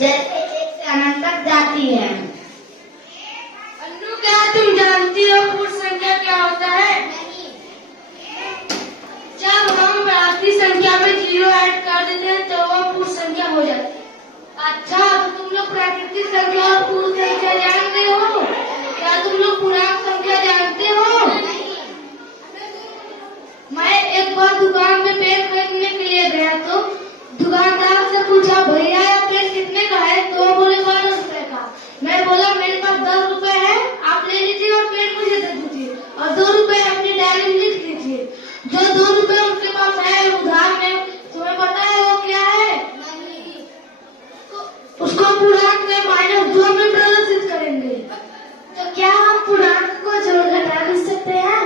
जैसे 1 से अनंत तक जाती है। अन्नू, क्या तुम जानती हो पूर्ण संख्या क्या होता है? जब हम बढ़ती संख्या में 0 ऐड कर देते हैं तो वो पूर्ण संख्या हो जाती है। अच्छा, तो तुम लोग प्राकृतिक संख्या और पूर्ण संख्या जानते हो? क्या तुम लोग पूर्णांक संख्या जानते हो? मैं एक बार दुकान में पेन खरीदने के लिए गया तो दुकानदार से पूछा, भैया यह पेन कितने का है? तो वो बोले 12 रुपए का। मैं बोला, मेरे पास 10 रुपए है, आप ले लीजिए और पेन मुझे दे दीजिए और 2 रुपए अपनी डायरी में लिख लीजिए। जो 2 रुपए उनके पास है उधार में, तुम्हें पता है वो क्या है? उसको पूर्णांक में -2 में प्रदर्शित करेंगे। तो क्या हम पूर्णांक को जोड़ घटा लिख सकते हैं?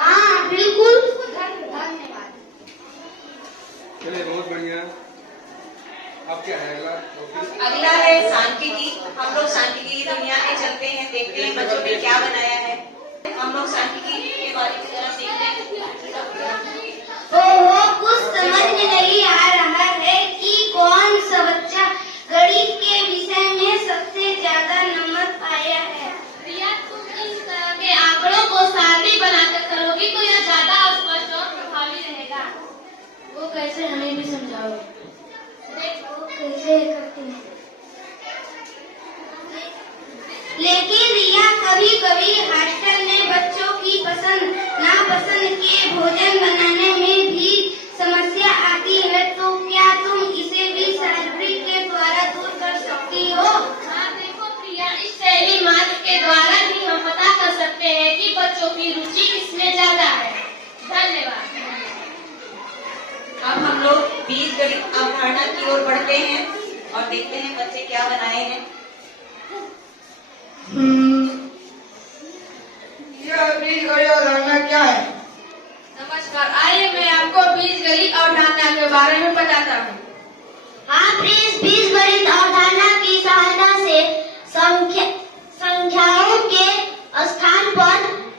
हाँ, बिल्कुल। धन्यवाद। चलिए, बहुत बढ़िया। अब क्या है अगला? अगला है सांख्यिकी। हम लोग सांख्यिकी की दुनिया में चलते हैं, देखते हैं बच्चों ने क्या बनाया है। हम लोग सांख्यिकी के बारे में जरा देखते हैं। ओहो, कुछ समझ में नहीं आ रहा है कि कौन सा बच्चा गणित के विषय में सबसे ज्यादा नंबर पाया है। रिया, तुम इस तरह के आंकड़ों को सारणी बनाकर करोगी तो यह ज्यादा स्पष्ट और प्रभावी रहेगा। वो कैसे, हमें भी समझाओ। देखो कैसे करते हैं। लेकिन रिया, कभी कभी हॉस्टल में बच्चों की पसंद नापसंद के भोजन बनाने में भी समस्या आती है, तो क्या तुम इसे भी सारणी के द्वारा दूर कर सकती हो? हाँ, देखो प्रिया, इस शैली मार्ग के द्वारा भी हम पता कर सकते हैं कि बच्चों की रुचि किसमें ज्यादा है। धन्यवाद। अब हम लोग बीजगणित अवधारणा की ओर बढ़ते हैं और देखते हैं बच्चे क्या बनाए हैं। यह बीजगणित अवधारणा क्या है? नमस्कार, आइए मैं आपको बीजगणित अवधारणा के बारे में बताता हूँ। हाँ प्लीज, बीजगणित अवधारणा की सहायता से संख्याओं के स्थान पर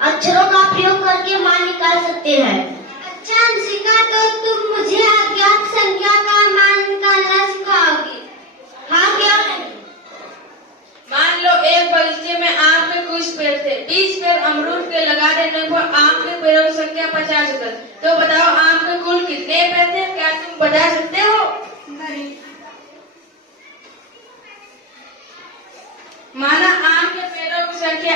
अक्षरों का प्रयोग करके मान निकाल सकते हैं। अच्छा अंशिका, तो तुम मुझे अज्ञात संख्या का मान निकालना सिखाओगी? हाँ, क्यों नहीं। मान लो एक बगीचे में आम के कुछ पेड़ थे। 20 पेड़ अमरूद के लगा देने पर आम के पेड़ों की संख्या 50 हो गई। तो बताओ आम के कुल कितने पेड़ थे? क्या तुम बता सकते हो? नहीं। माना आम के पेड़ों की संख्या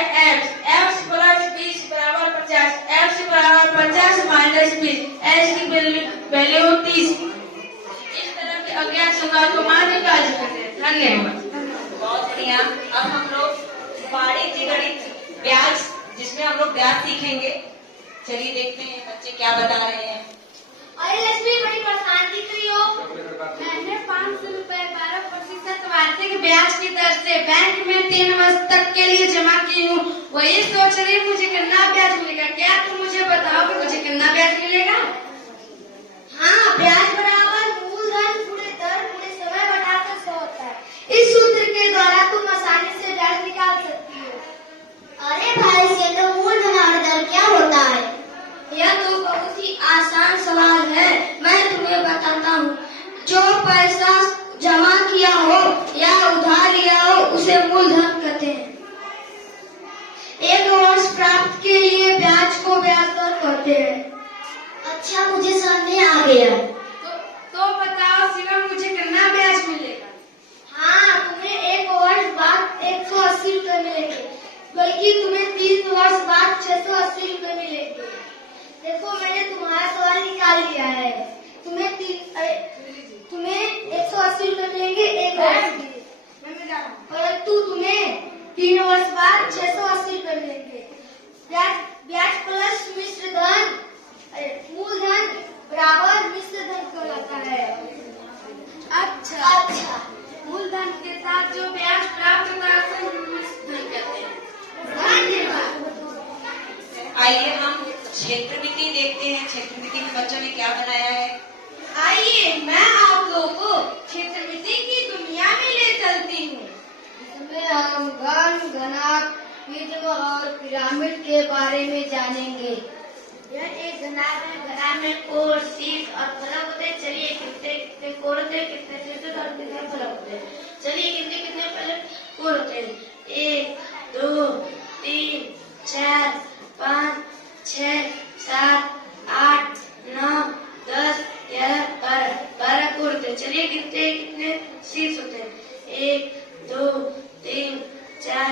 x प्लस 20 बराबर 50, x बराबर 50 माइनस 20, x की वैल्यू 30। इस तरह के अज्ञात संख्याओं को मान निकाल सकते हैं। धन्यवाद। बहुत बढ़िया। अब हम लोग वाणिज्य गणित ब्याज, जिसमें हम लोग ब्याज सीखेंगे। चलिए देखते हैं बच्चे क्या बता रहे हैं। अरे लक्ष्मी, बड़ी परेशान दिख रही हो। मैंने 500 रुपए 12% वार्षिक ब्याज की दर से बैंक में 3 वर्ष तक के लिए जमा की हूँ। वही सोच रही मुझे कितना ब्याज मिलेगा। क्या तुम मुझे बताओ कि मुझे कितना ब्याज मिलेगा? हाँ, ब्याज बराबर मूलधन गुणे दर गुणे समय बटाकर 100 होता है। इस सूत्र के द्वारा तुम आसानी से ब्याज निकाल सकती हो। अरे भाई, से तो मूलधन और दर क्या होता है? यह तो बहुत ही आसान सवाल है, मैं तुम्हें बताता हूँ। जो पैसा जमा किया हो या उधार लिया हो उसे मूलधन कहते हैं। एक वर्ष प्राप्त के लिए ब्याज को ब्याज दर कहते हैं। अच्छा, मुझे समझ में आ गया। तो बताओ शिवम, मुझे कितना ब्याज मिलेगा? हाँ, तुम्हें 1 वर्ष बाद 180 रुपए मिलेंगे, बल्कि तुम्हें 3 वर्ष बाद 680 रुपए मिलेंगे। देखो, मैंने तुम्हारा सवाल निकाल लिया है। तुम्हें 180 रुपए मिलेंगे 1 वर्ष के लिए, परंतु तुम्हें 3 वर्ष बाद 680 रुपए मिलेंगे। ब्याज प्लस मिश्र धन, मूलधन बराबर मिश्र धन कहलाता है। अच्छा, मूलधन के साथ जो ब्याज प्राप्त होता है उसे मिश्र धन कहते हैं। धन्यवाद। आइए हम क्षेत्रमिति देखते हैं। क्षेत्रमिति में बच्चों ने क्या बनाया है। आइए मैं आप लोगों को क्षेत्रमिति की दुनिया में ले चलती हूँ। इसमें हम घन, घनाक, प्रिज्म और पिरामिड के बारे में जानेंगे। यह एक घनाक है। घनाक में कोण, शीर्ष और फलक होते हैं। चलिए कितने कितने कोण होते हैं, कितने क्षेत्र और कितने फलक होते हैं। चलिए कितने कितने फलक कोण होते हैं। 1 2 3 4 5 6 7 8 9 10 11 12 कोण होते हैं। चलिए कितने कितने शीर्ष होते हैं। 1 2 3 4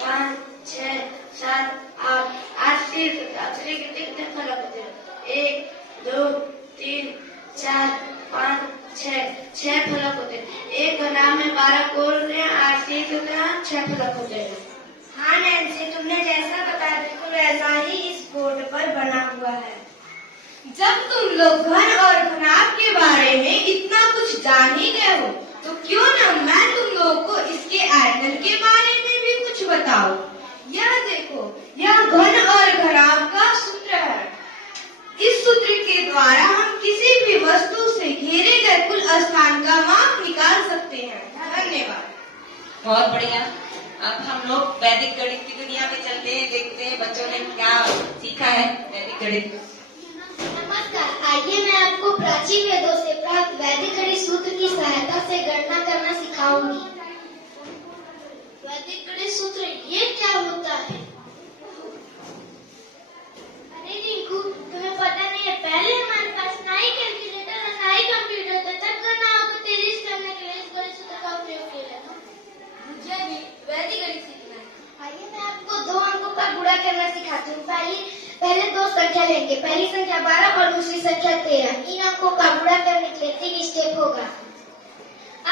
5 6 7 8 शीर्ष होते हैं। चलिए कितने कितने फलक होते हैं। 1 2 3 4 5 6 फलक होते हैं। एक नाम में 12 कोण होते हैं, 8 शीर्ष होते हैं, 6 फलक होते हैं। हाँ नैन्सी, तुमने जैसा बताया बिल्कुल ऐसा ही इस बोर्ड पर बना हुआ है। जब तुम लोग घन और घनाभ के बारे में इतना कुछ जान ही गए हो, तो क्यों न मैं तुम लोगों को इसके आयतन के बारे में भी कुछ बताऊं। यह देखो, यह घन और घनाभ का सूत्र है। इस सूत्र के द्वारा हम किसी भी वस्तु से घेरे गए कुल स्थान का माप निकाल सकते हैं। धन्यवाद। बहुत बढ़िया। अब हम लोग वैदिक गणित की दुनिया में चलते हैं, देखते हैं बच्चों ने क्या सीखा है वैदिक गणित में। नमस्कार, आइए मैं आपको प्राचीन वेदों से प्राप्त वैदिक गणित सूत्र की सहायता से गणना करना सिखाऊंगी। वैदिक गणित सूत्र ये क्या होता है? अरे रिंकू, तुम्हें पता नहीं है, पहले हमारे पास ना ही कैलकुलेटर और ना ही कंप्यूटर था, तब गणनाओं को तेजी से करने के लिए इस गणित सूत्र का उपयोग किया जाता है। मुझे भी वैदिक गणित सीखना है। आइए मैं आपको 2 अंकों का गुणा करना सिखाती हूँ। पहले 2 संख्या लेंगे, पहली संख्या 12 और दूसरी संख्या 13। इन अंकों का गुणा करने के लिए 3 स्टेप होगा।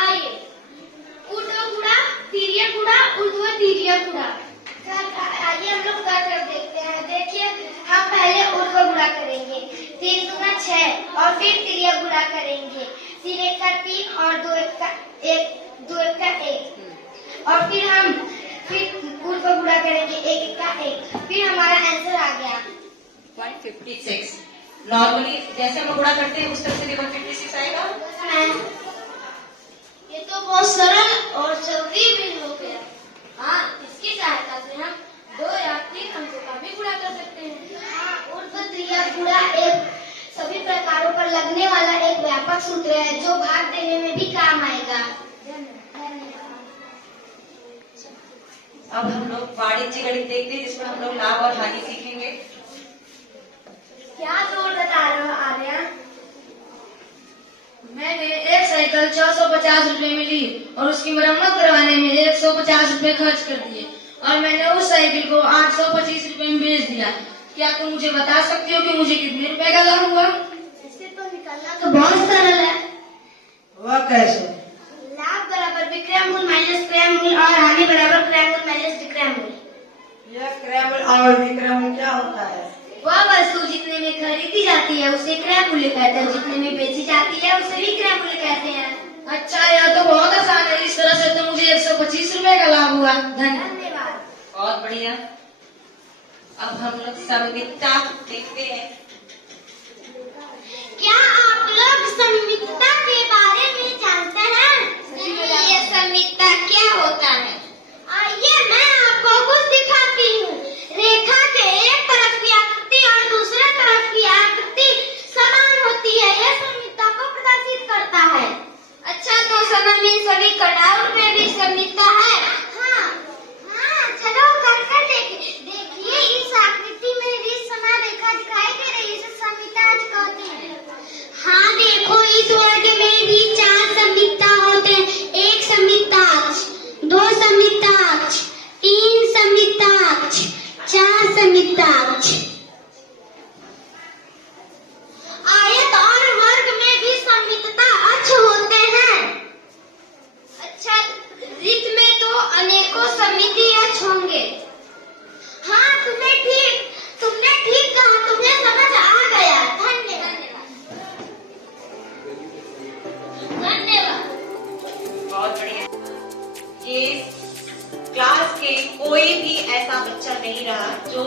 आइए, ऊर्ध्व गुणा, तिर्यक गुणा, ऊर्ध्व तिर्यक गुणा। आइए हम लोग कर देखते हैं। देखिए, हम पहले ऊर्ध्व गुणा करेंगे, 3 दूना 6 और फिर तिर्यक गुणा करेंगे, 3 एक का 3 और 2 एक का 1 और फिर ऊर्ध्व गुणा करेंगे, 1 एक का 1। फिर हमारा आंसर आ गया 156। नॉर्मली जैसे हम गुणा करते हैं उस तरह से भी 156 आएगा। ये तो बहुत सरल और जल्दी भी हो गया। हाँ, इसकी सहायता से हम 2 या 3 अंकों का भी गुणा कर सकते हैं। हाँ, ऊर्ध्व तिर्यक गुणा एक सभी प्रकारों पर लगने वाला एक व्यापक सूत्र है जो भाग देने में भी काम आएगा। अब हम लोग वाणिज्य गणित देखते हैं, जिसमें हम लोग लाभ और हानि सीखेंगे। क्या जोड़ बता रहे हो आर्या? मैंने एक साइकिल 650 रुपए में ली और उसकी मरम्मत करवाने में 150 रुपए खर्च कर दिए और मैंने उस साइकिल को 825 रुपए में बेच दिया। क्या तुम मुझे बता सकती हो कि मुझे कितने रुपए का लाभ हुआ? इसे तो निकालना तो बहुत सरल है। वह कैसे? लाभ बराबर विक्रय मूल्य माइनस क्रय मूल्य और हानि बराबर क्रय मूल्य माइनस विक्रय मूल्य। यह क्रय मूल्य और विक्रय मूल्य क्या होता है? वह वस्तु जितने में खरीदी जाती है उसे क्रय मूल्य कहते हैं, जितने में बेची जाती है उसे विक्रय मूल्य कहते हैं। अच्छा, यह तो बहुत आसान है। इस तरह से तो मुझे 125 रुपए का लाभ हुआ। धन्यवाद। धन्यवाद। बहुत बढ़िया। अब हम लोग संवित्ता देखते हैं। क्या आप लोग संवित्ता के बारे में जानते हैं? ये संवित्ता क्या होता है? आइए मैं आपको कुछ दिखाती हूँ। रेखा के एक तरफ की आकृति और दूसरे तरफ की आकृति समान होती है, यह संवित्ता को प्रदर्शित करता है। अच्छा, तो समझ सभी कटाव में भी संवित्ता है? हाँ, चलो कर देखिए, इस आकृति में रिस समान रेखा दिखाई दे रही है, इसे संवित्ता कहते हैं। हाँ देखो, इस वर्ग में भी 4 संवित्ता होते हैं। 1 संवित्ताक्ष, 2 संवित्ताक्ष, 3 संवित्ताक्ष, 4 संवित्ताक्ष। आयत और वर्ग में भी संवित्ता अक्ष होते हैं। अच्छा, वृत्त में तो अनेकों सममितीय अक्ष होंगे। हाँ, तुमने ठीक कहा, तुम्हें समझ आ गया। धन्यवाद। बहुत बढ़िया। ये क्लास के कोई भी ऐसा बच्चा नहीं रहा जो